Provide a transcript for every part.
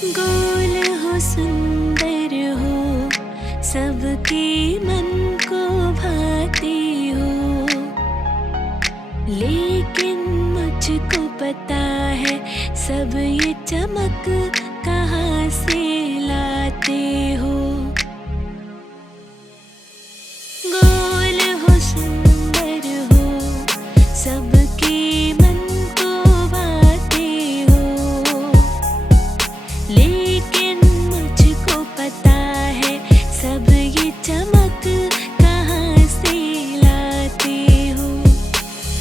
गोल हो सुंदर हो, सबके मन को भाती हो, लेकिन मुझको पता है सब ये चमक कहाँ से लाते हो। गोल हो सुंदर हो, सबके मन को भाते हो, लेकिन मुझको पता है सब ये चमक कहाँ से लाते हो।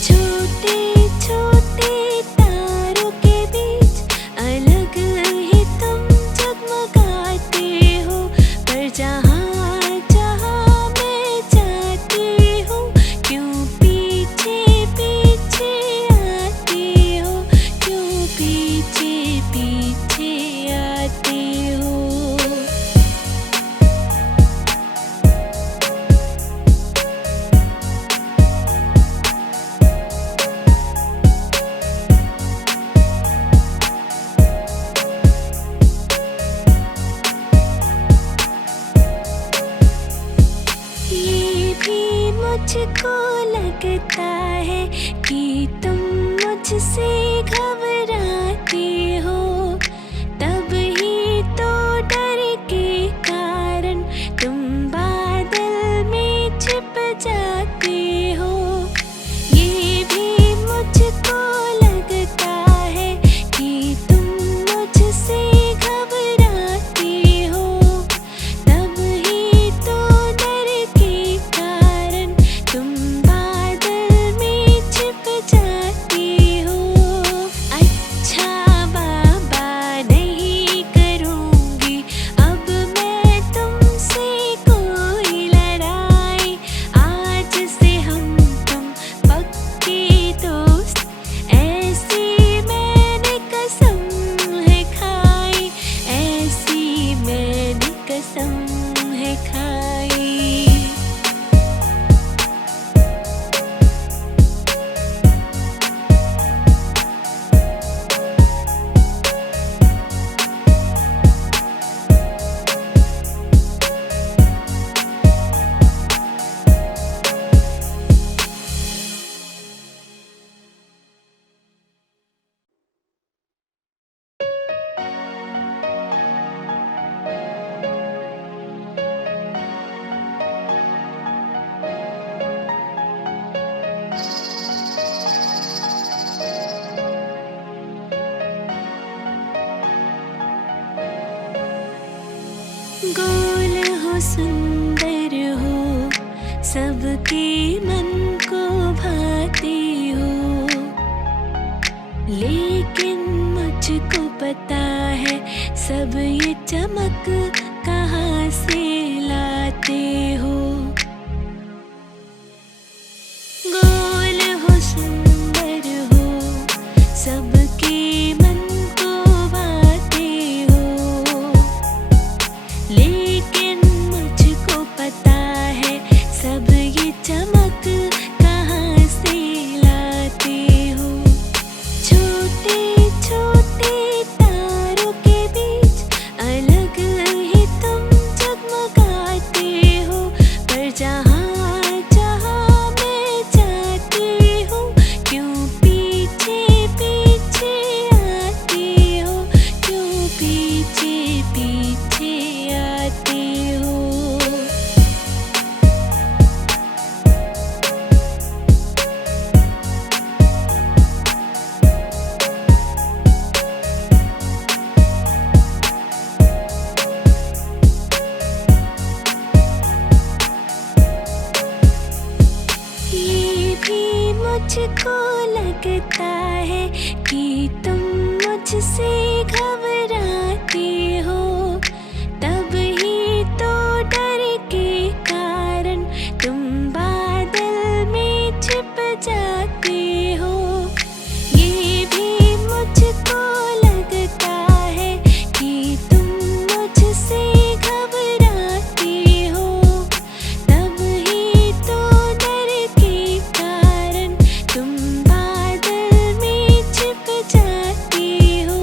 छोटे छोटे तारों के बीच अलग ही तुम जगमगाते हो, पर जहाँ जहाँ मैं जाती हूँ क्यों पीछे पीछे आती हो, क्यों पीछे पीछे आती हो। ये भी मुझको लगता है कि तुम मुझसे घबराती हो, तब ही तो डर के कारण तुम बादल में छिप जाती हो। ये भी मुझको लगता है कि तुम मुझसे घबराती हो, तब ही तो डर के कारण तुम बादल में छिप जाती हो। अच्छा बाबा नहीं करूँगी अब मैं तुमसे कोई लड़ाई, आज से हम तुम पक्के दोस्त, ऐसी मैंने कसम है खाई, ऐसी मैंने कसम है खाई। गोल हो सुंदर हो, सबके मन को भाती हो, लेकिन मुझको पता है सब ये चमक कहाँ से लाते हो। गोल हो सुंदर हो, सबके मन को भाते हो, लेकिन मुझको पता है सब ये चमक कहाँ से लाते हो। छोटे छोटे तारों के बीच अलग ही तुम जगमगाते हो, पर जहाँ जहाँ मैं जाती हूँ क्यों पीछे पीछे आती हो, क्यों पीछे पीछे आती हो। ये भी मुझको लगता है कि तुम मुझसे घबराती हो, तब ही तो डर के कारण तुम बादल में छिप जाती हो। ये भी मुझको लगता है कि तुम मुझसे घबराती हो, तब ही तो डर के कारण तुम बादल में छिप जाती हो।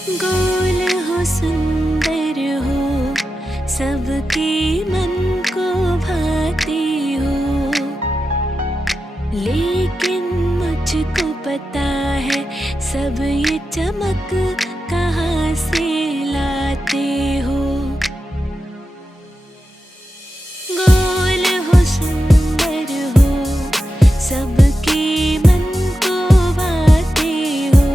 गोल हो सुंदर हो, सबके मन को भाती हो, लेकिन मुझको पता है सब ये चमक कहाँ से लाते हो। गोल हो सुंदर हो, सबके मन को भाते हो,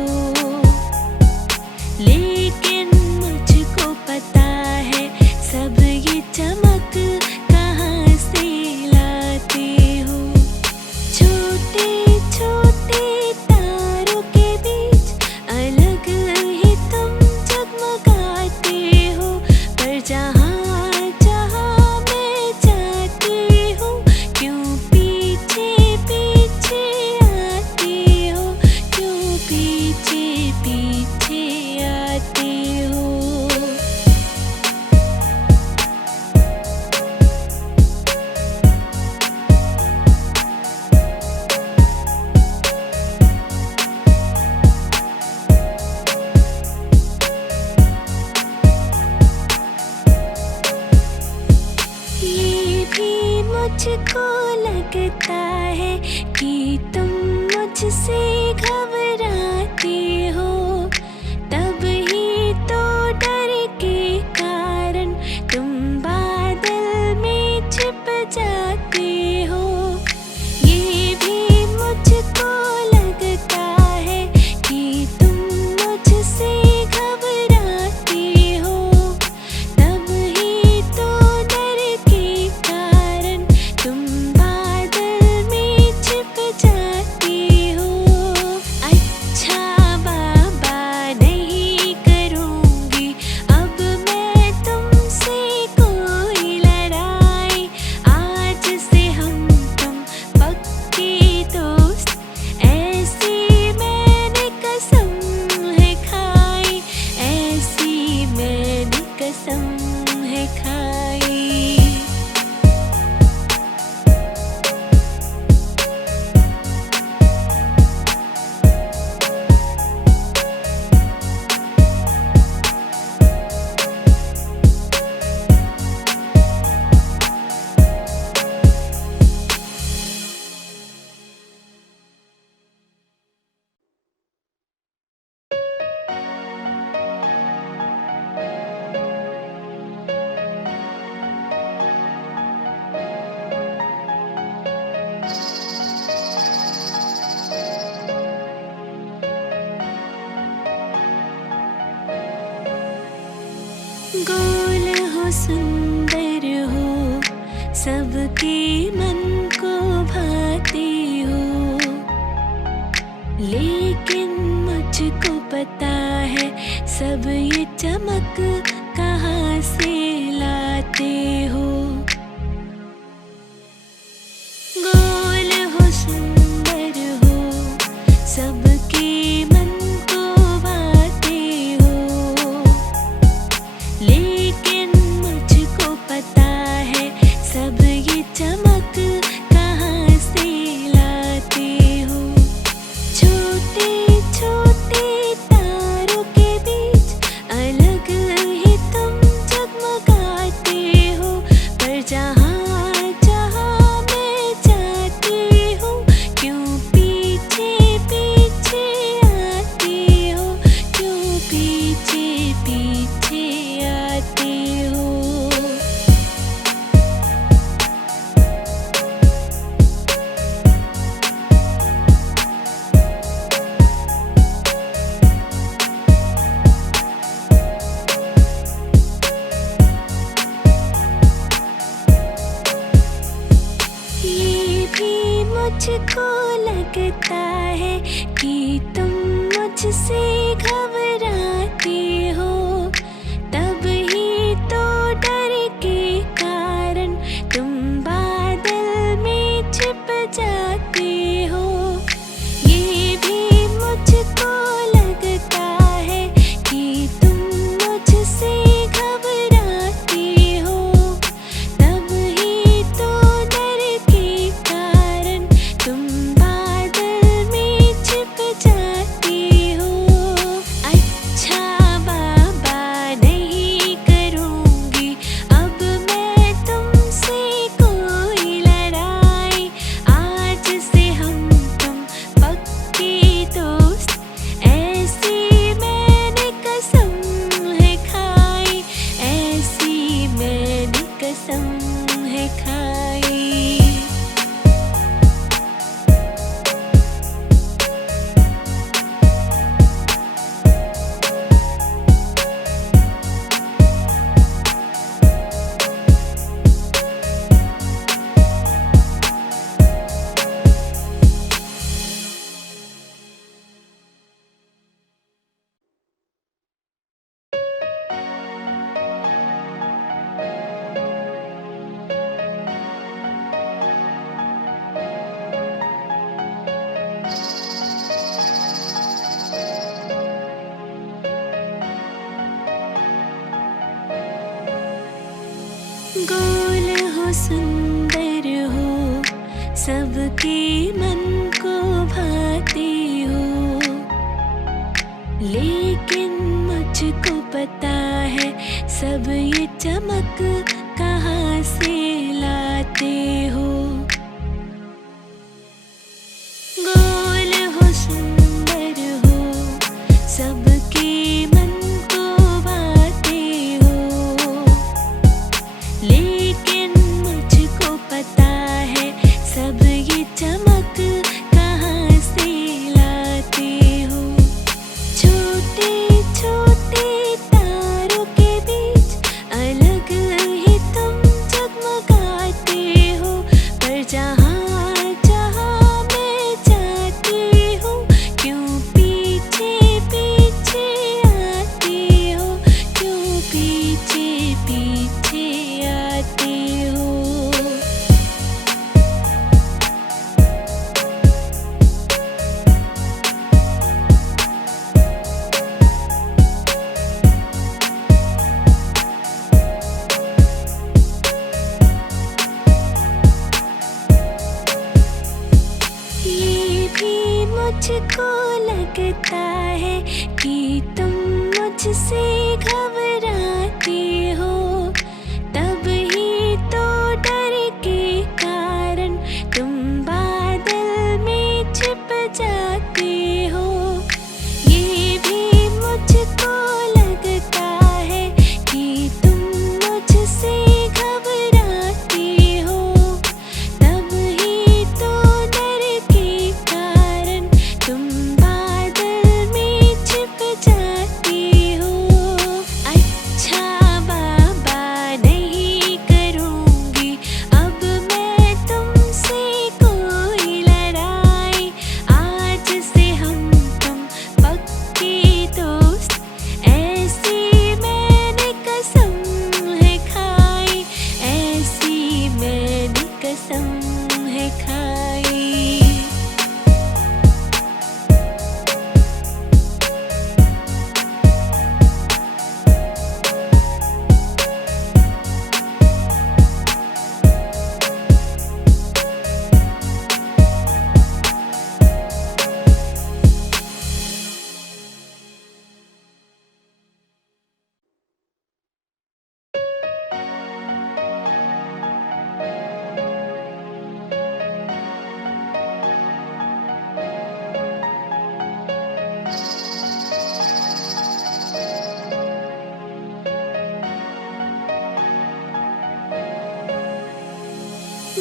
लेकिन मुझको पता है सब ये चमक कहाँ से लाते हो। छोटे छोटे तारों के बीच अलग ही तुम जगमगाते हो, पर जहाँ जहाँ मैं जाती हूँ क्यों पीछे पीछे आती हो, क्यों पीछे पीछे आती हो। ये भी मुझको लगता है कि तुम मुझसे घबराती हो, तब ही तो डर के कारण तुम बादल में छिप जाती हो। ये भी मुझको लगता है कि तुम मुझसे घबराती हो, तब ही तो डर के कारण तुम बादल में छिप जाती हो। अच्छा बाबा नहीं करूँगी अब मैं तुमसे कोई लड़ाई, आज से हम तुम पक्के दोस्त, ऐसी मैंने कसम है खाई, ऐसी मैंने कसम है खाई। गोल हो सुंदर हो, सबके मन को भाती हो, लेकिन मुझको पता है सब ये चमक कहाँ से लाते हो। गोल हो सुंदर हो, सबके मन को भाते हो, लेकिन मुझको पता है सब ये चमक कहाँ से लाते हो। छोटे छोटे तारों के बीच अलग ही तुम जगमगाते हो, पर जहाँ जहाँ मैं जाती हूँ क्यों पीछे पीछे आती हो, क्यों पीछे पीछे आती हो। ये भी मुझको लगता है कि तुम मुझसे घबराती हो, तब ही तो डर के कारण तुम बादल में छिप जाती हो। ये भी मुझको लगता है कि तुम मुझसे घबराती हो, तब ही तो डर के कारण तुम बादल में छिप जाती हो। सुंदर हो, सबके मन को भाते हो, लेकिन मुझको पता है सब ये चमक कहाँ से लाते हो। गोल हो, सुंदर हो, सबके मन को भाते हो, लेकिन मुझको पता है सब ये चमक कहाँ से लाते हो। छोटे छोटे तारों के बीच अलग ही तुम जगमगाते हो, पर जहाँ जहाँ मैं जाती हूँ क्यों पीछे पीछे आती हो, क्यों पीछे पीछे आती हो। ये भी मुझको लगता है कि तुम मुझसे घबराती हो, तब ही तो डर के कारण तुम बादल में छिप जाती हो। ये भी मुझको लगता है कि तुम मुझसे घबराती हो, तब ही तो डर के कारण तुम बादल में छिप जाती हो। अच्छा बाबा नहीं करूँगी अब मैं तुमसे कोई लड़ाई, आज से हम तुम पक्के दोस्त, ऐसी मैंने कसम है खाई, ऐसी मैंने कसम है खाई।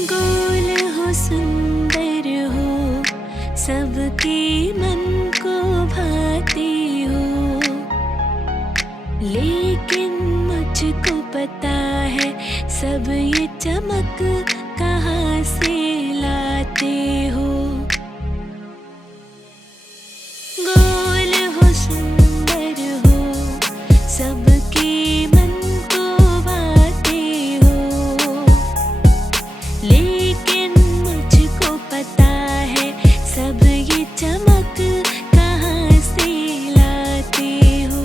गोल हो, सुंदर हो, सबके मन को भाते हो, लेकिन मुझको पता है सब ये चमक कहाँ से लाते हो। गोल हो, सुंदर हो, सबके मन को भाते हो, लेकिन मुझको पता है सब ये चमक कहाँ से लाते हो।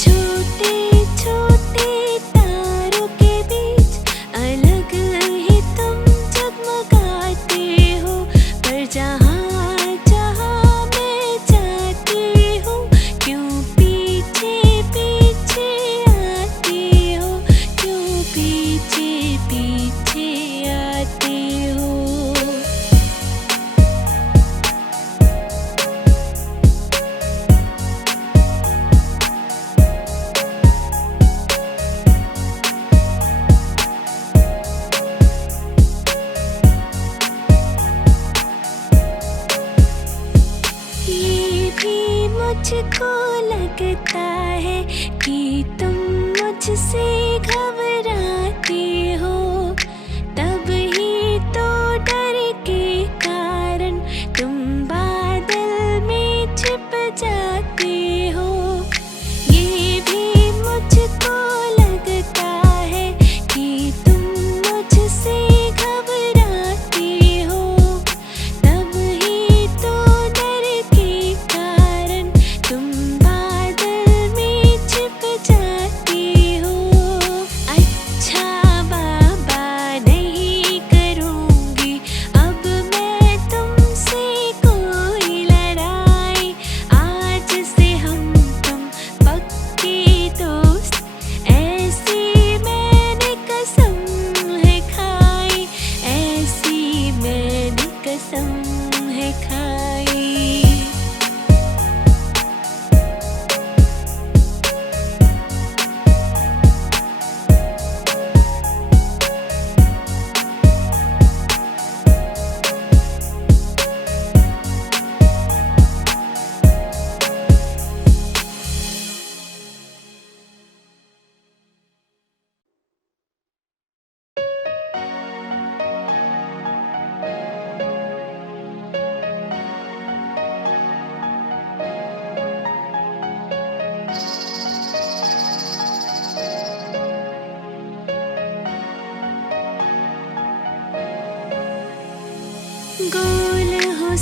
छोटे छोटे तारों के बीच अलग ही तुम जगमगाते हो, पर जहाँ जहाँ मैं जाती हूँ क्यों पीछे पीछे आती हो, क्यों पीछे पीछे आती हो। ये भी मुझको लगता है कि तुम मुझसे घबराती हो, तब ही तो डर के कारण तुम बादल में छिप जाती हो। ये भी मुझको लगता है कि तुम मुझसे घबराती हो, तब ही तो डर के कारण तुम बादल में छिप जाती हो। अच्छा बाबा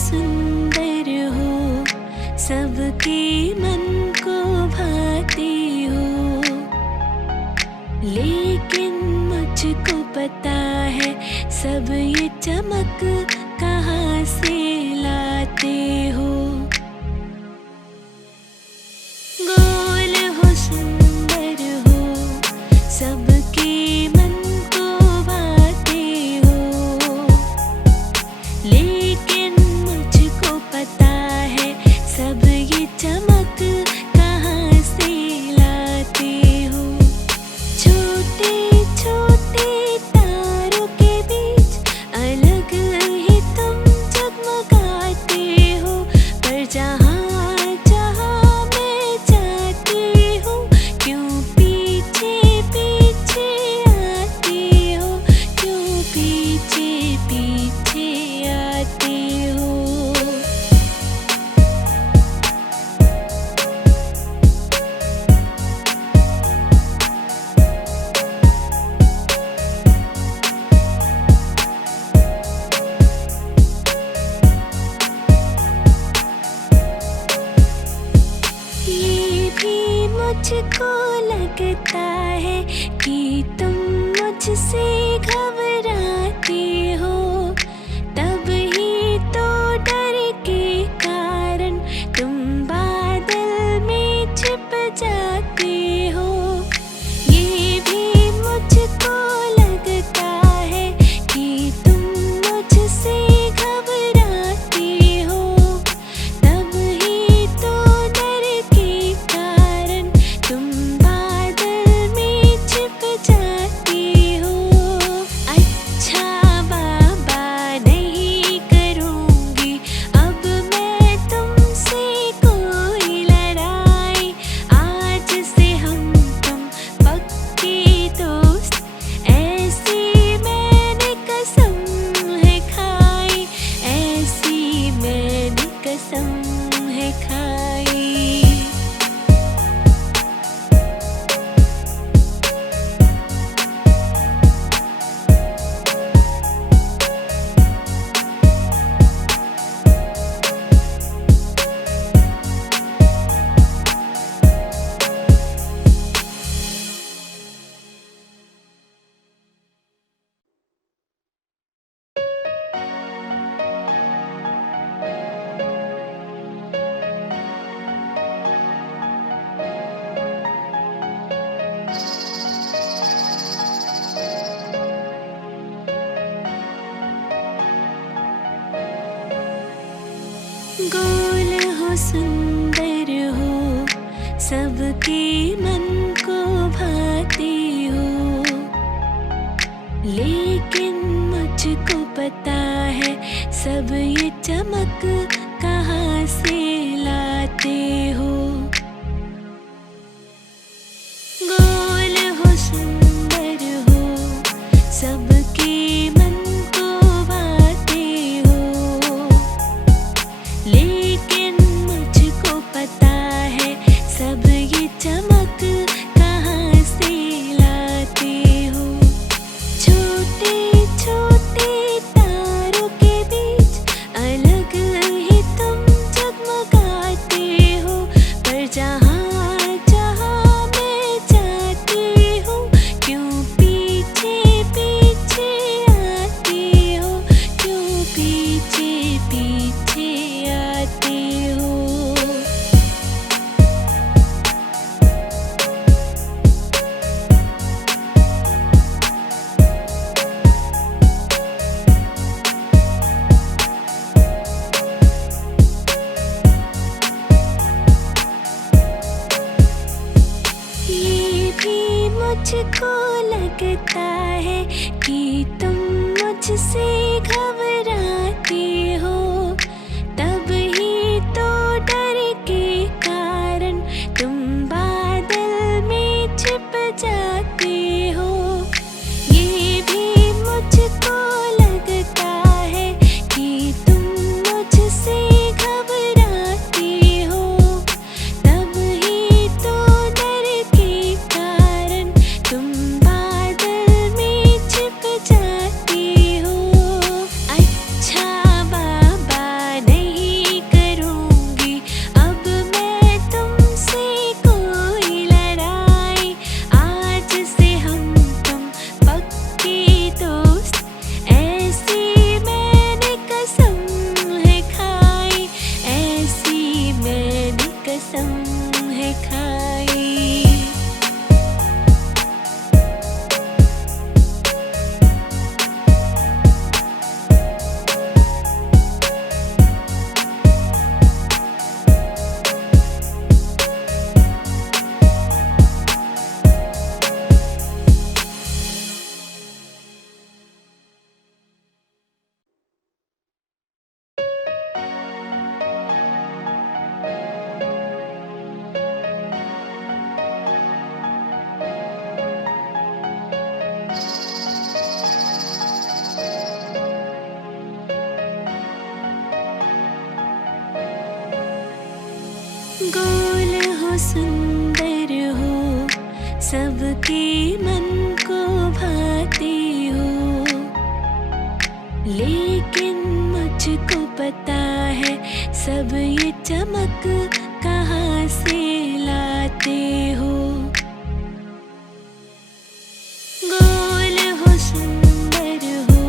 सुंदर हो, सबके मन को भाती हो, लेकिन मुझको पता है सब ये चमक कहाँ से लाते हो। गोल हो, सुंदर हो, सबके मन को भाते हो, लेकिन मुझको पता है सब ये चमक कहाँ से लाते हो। छोटे छोटे तारों के बीच अलग ही तुम जगमगाते हो, पर जहाँ जहाँ मैं जाती हूँ क्यों पीछे पीछे आती हो, क्यों पीछे पीछे आती हो। ये भी मुझको लगता है कि तुम मुझसे घबराती हो, तब ही तो डर के कारण तुम बादल में छिप जाती हो। ये भी मुझको लगता है कि तुम मुझसे घबराती हो, तब ही तो डर के कारण तुम बादल में छिप जाती हो। अच्छा बाबा नहीं करूँगी अब मैं तुमसे कोई लड़ाई, आज से हम तुम पक्के दोस्त, ऐसी मैंने कसम है खाई, ऐसी मैंने कसम है खाई। गोल हो, सुंदर हो, सबके मन को भाती हो, लेकिन मुझको पता है सब ये चमक कहाँ से लाते हो। गोल हो, सुंदर हो, सबके मन को भाते हो, लेकिन मुझको पता है सब ये चमक कहाँ से लाते हो। छोटे छोटे तारों के बीच अलग ही तुम जगमगाते हो, पर जहाँ जहाँ मैं जाती हूँ क्यों पीछे पीछे आती हो, क्यों पीछे पीछे आती हो। ये भी मुझको लगता है कि तुम मुझसे घबराती हो, तब ही तो डर के कारण तुम बादल में छिप जाती हो। ये भी मुझको लगता है कि तुम मुझसे घबराती हो, तब ही तो डर के कारण तुम बादल में छिप जाती हो। अच्छा बाबा गोल हो सुंदर हो, सबके मन को भाती हो, लेकिन मुझको पता है सब ये चमक कहाँ से लाते हो। गोल हो सुंदर हो,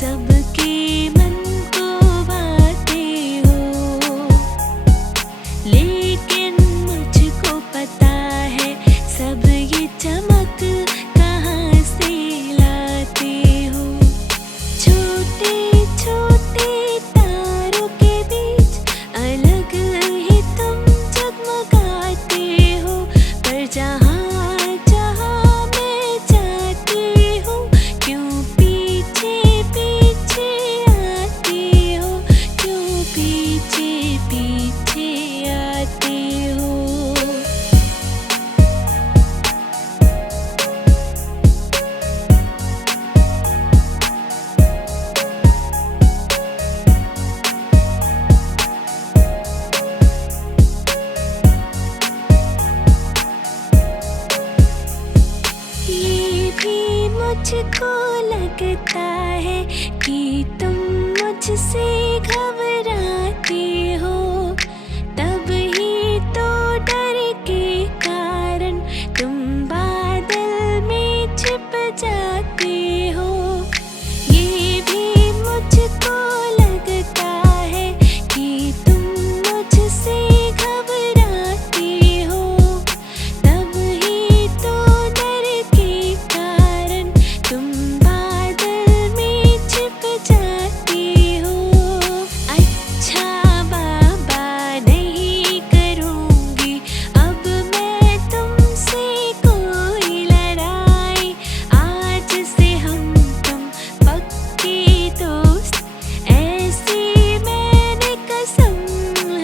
सबके मन को भाते हो, लेकिन मुझको पता है सब ये चमक कहाँ से लाते हो। छोटे छोटे तारों के बीच अलग ही तुम जगमगाते हो, पर जहाँ जहाँ मैं जाती हूँ क्यों पीछे पीछे आती हो, क्यों पीछे पीछे आती हो। ये भी मुझको लगता है कि तुम मुझसे घबराती हो, तब ही तो डर के कारण तुम बादल में छिप जाती हो। ये भी मुझको लगता है कि तुम मुझसे घबराती हो, तब ही तो डर के कारण तुम बादल में छिप जाती हो। अच्छा बाबा नहीं करूँगी अब मैं तुमसे कोई लड़ाई, आज से हम तुम पक्के दोस्त, ऐसी मैंने कसम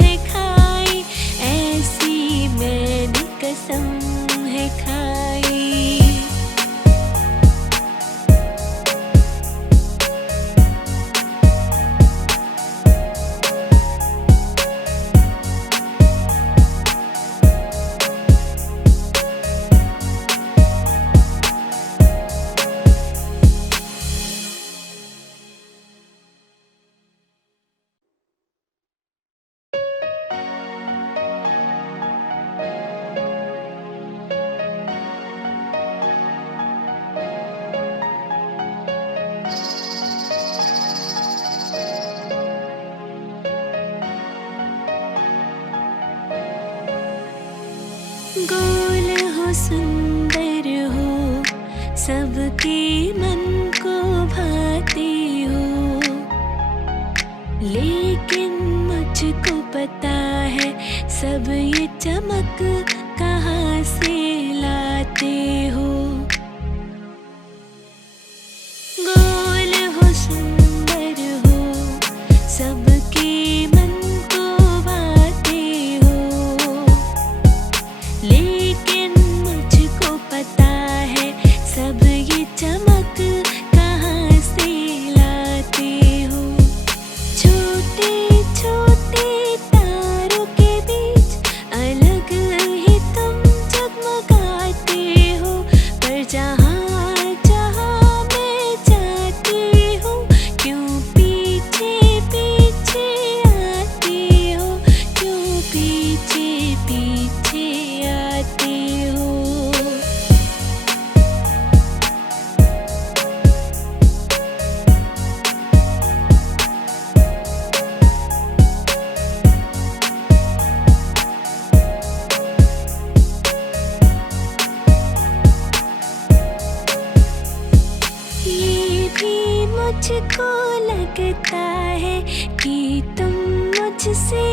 है खाई, ऐसी मैंने कसम है खाई। गोल हो सुंदर हो, सबके मन को भाती हो, लेकिन मुझको पता है सब ये चमक कहाँ से लाते हो। गोल हो सुंदर हो, सबके मन को भाते हो, लेकिन मुझको पता है सब ये चमक कहाँ से लाते हो। छोटे छोटे तारों के बीच अलग ही तुम जगमगाते हो, पर जहाँ जहाँ मैं जाती हूँ क्यों पीछे पीछे आती हो, क्यों पीछे पीछे आती हो। ये भी मुझको लगता है कि तुम मुझसे